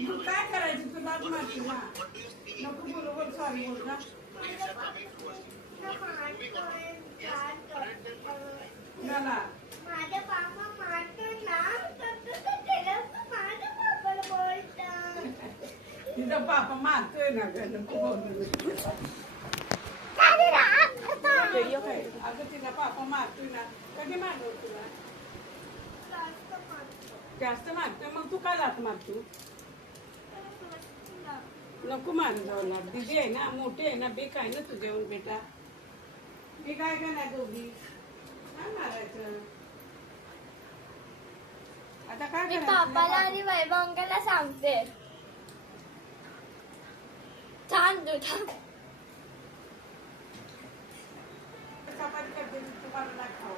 मग काय करायचं तुला माहिती ना नको बरोबर सॉरी बोल ना मला माझा पापा मारतो ना त्याला माझ्या पापाला बोलतात तिचा पापा मारतोय ना ग नको बोलू अगं तिला पापा मारतोय ना कधी मारतो तुला जास्त मारतोय मग तू का लात मारतो नको मारू जाऊ दीदी आहे ना मोठी आहे ना बेक आहे ना तुझ्याहून बेटा मी काय करणार दोघी काय मारायचं आता काय मी करायचं पापाला आणि वैभव अंकलला सांगते छान तू छान चपाती करते तुम्हाला नाही खाऊ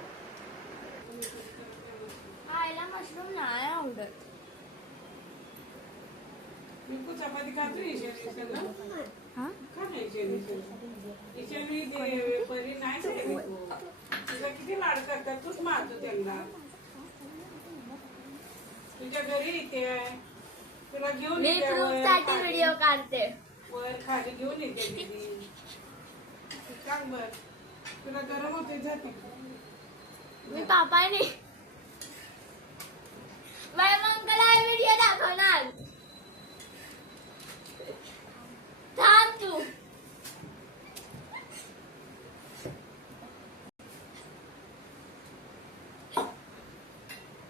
आईला मशरूम नाही आवडत बिलकु चपाती खातो ईशानी खा नाही ईशानी परी नाही खायली तुझा किती लाड करतात तूच मारतो त्यांना तुझ्या घरी येते तुला घेऊन मी येते प्रूफ साठी व्हिडिओ काढते वर खाली घेऊन येते दीदी सांग बर तुला गरम होते जाते मी पापाने वैभव अंकल आहे